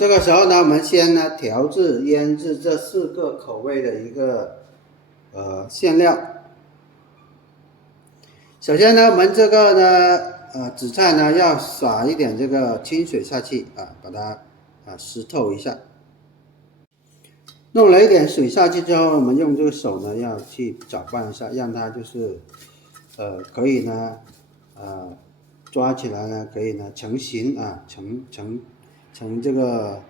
這個時候呢，我們先呢調製醃製這4個口味的一個餡料。首先呢，我們这个呢紫菜呢要撒一點這個清水下去啊，把它濕透一下。弄了一點水下去之後，我們用這個手呢要去攪拌一下，讓它就是可以呢抓起來呢可以呢成型啊，成這個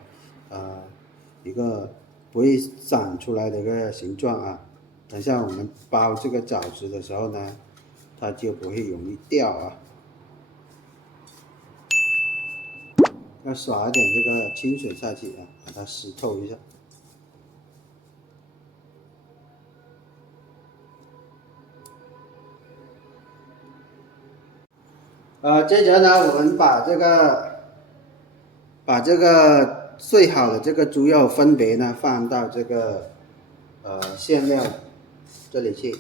一個不會散出來的一個形狀啊。等下我們包這個餃子的時候呢，它就不會容易掉啊。要撒一點這個清水下去啊，把它濕透一下。接着呢，我們把這個碎好的這個豬肉分別呢放到這個餡料這裡去。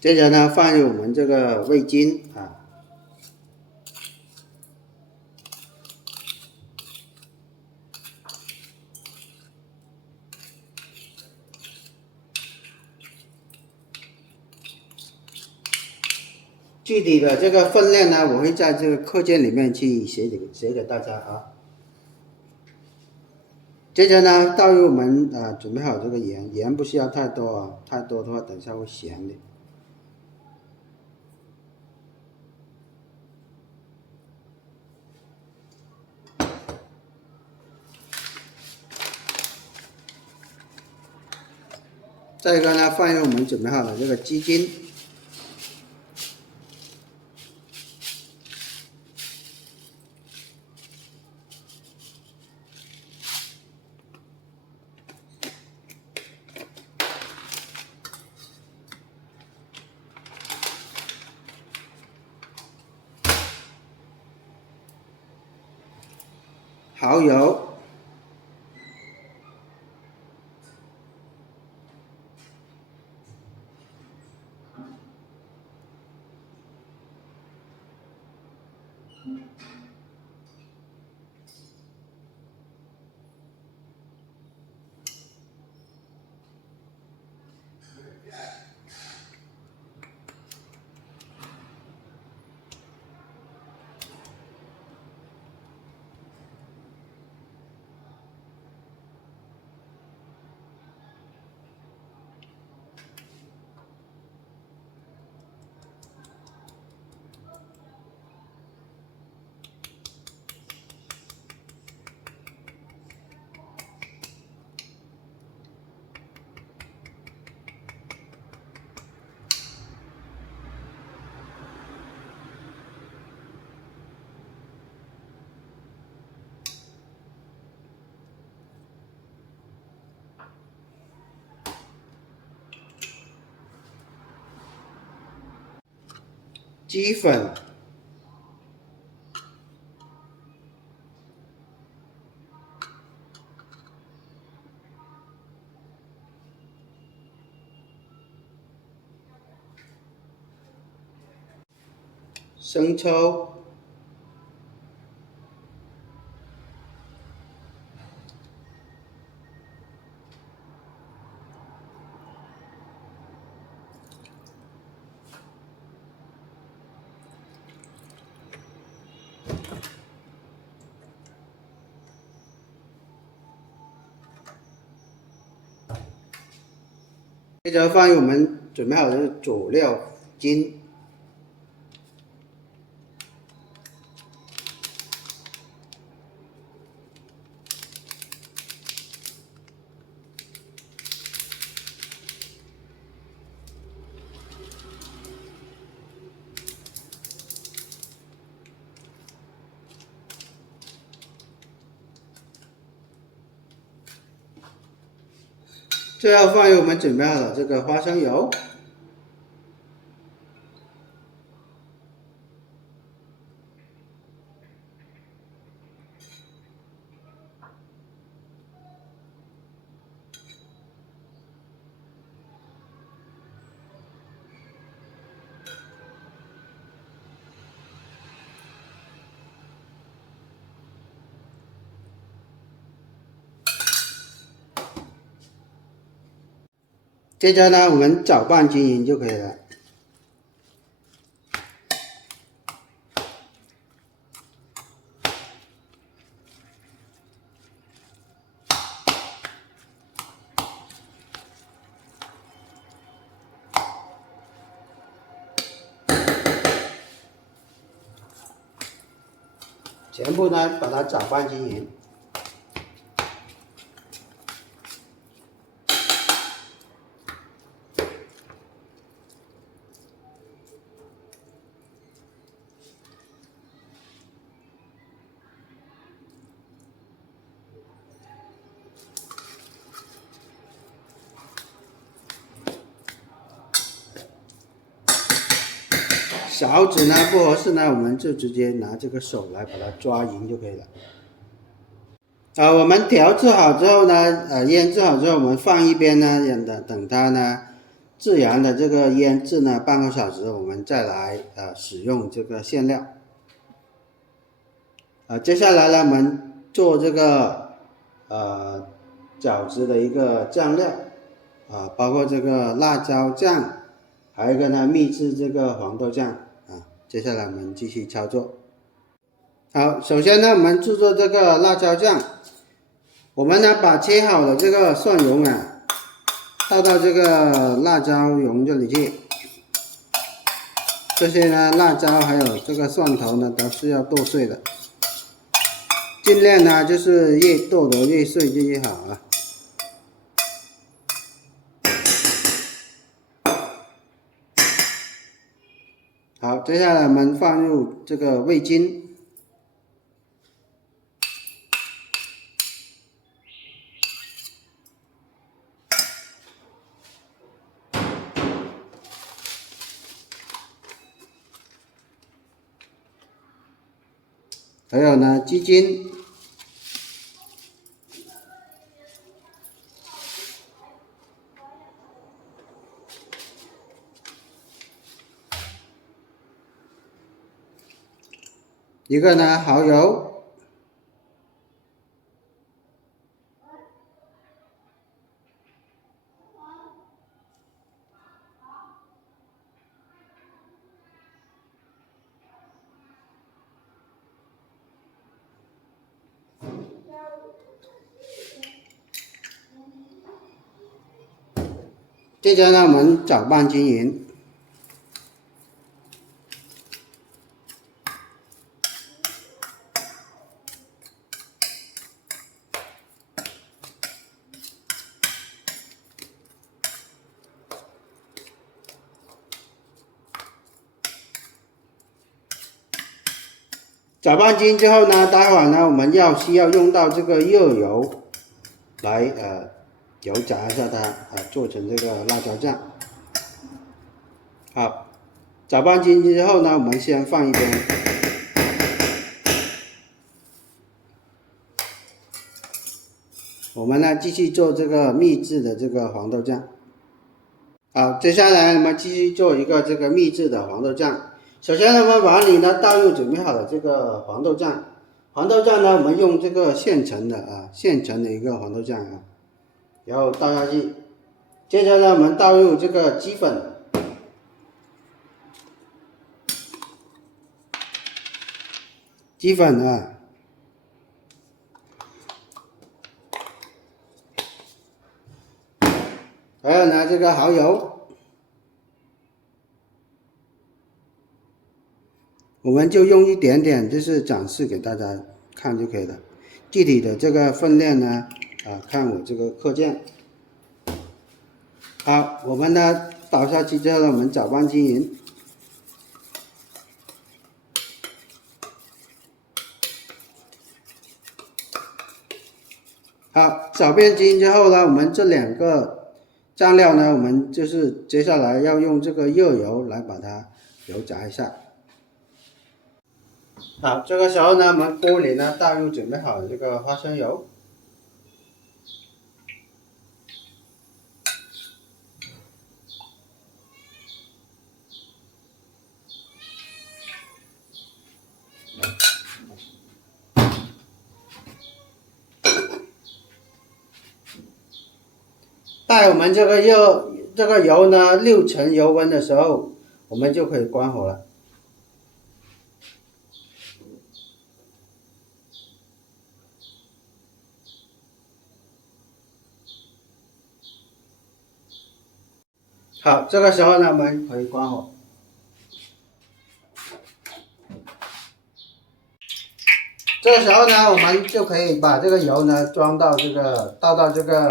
接着呢，放入我們這個味精啊，具體的這個分量呢，我會在這個課件裡面去寫給大家啊。接着呢，倒入我們準備好這個鹽，鹽不需要太多啊，太多的話等一下會鹹的。再一個呢，放入我們準備好的這個雞精，蠔油。雞粉，生抽，接着放入我們準備好的佐料精。最後放入我們準備好的這個花生油。接着呢，我們攪拌均勻就可以了。全部呢，把它攪拌均勻。勺子呢不合適呢，我們就直接拿這個手來把它抓勻就可以了。我們調製好之後呢，醃製好之後，我們放一邊呢，等它呢自然的這個醃製呢半個小時，我們再來使用這個餡料。接下來呢，我們做這個餃子的一個醬料包括這個辣椒醬，還有一個呢秘製這個黃豆醬接下來我們繼續操作。好，首先呢，我們製作這個辣椒醬，我們呢把切好的這個蒜蓉倒到這個辣椒蓉這裡去。這些呢辣椒還有這個蒜頭呢都是要剁碎的，盡量呢就是越剁得越碎就越好啊。好，接下来我們放入这个味精。还有呢，鸡精。一个呢，蚝油。接着呢，我们攪拌均勻。搅拌均之后呢，待会儿呢，我們需要用到這個熱油來油炸一下它做成這個辣椒醬。好，攪拌均之後呢，我們先放一邊。我們呢繼續做這個秘製的這個黃豆醬。好，接下來我們繼續做一個這個秘製的黃豆醬。首先呢，我們碗裡呢倒入準備好的這個黃豆醬。黃豆醬呢，我們用這個現成的一個黃豆醬然後倒下去。接着呢，我們倒入這個雞粉。雞粉還有呢這個蠔油。我們就用一點點，就是展示給大家看就可以了。具體的這個分量呢，看我這個課件。好，我們呢倒下去之後呢，我們攪拌均勻。好，攪拌均勻之後呢，我們這兩個醬料呢，我們就是接下來要用這個熱油來把它油炸一下。好，這個時候呢，我們鍋裡呢倒入準備好的這個花生油。待我們这個油呢6成油溫的時候，我們就可以關火了。好，這個時候呢，我們可以關火。這個時候呢，我們就可以把這個油呢倒到這個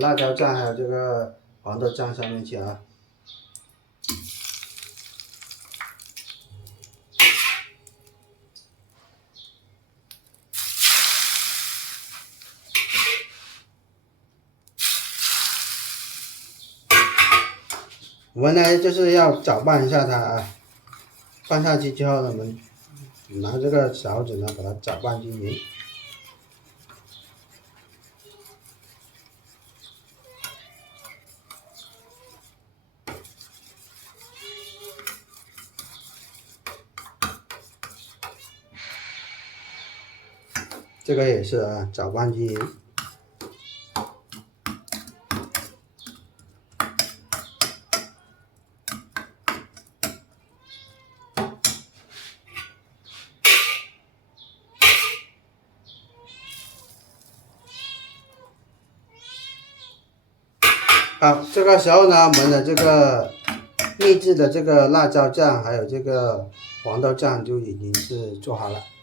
辣椒醬還有這個黃豆醬上面去啊。我們呢就是要搅拌一下它啊，放下去之後呢，我們拿這個勺子呢把它攪拌均勻。这個也是啊，攪拌均勻。好，這個時候呢，我們的這個秘製的這個辣椒醬還有這個黃豆醬就已經是做好了。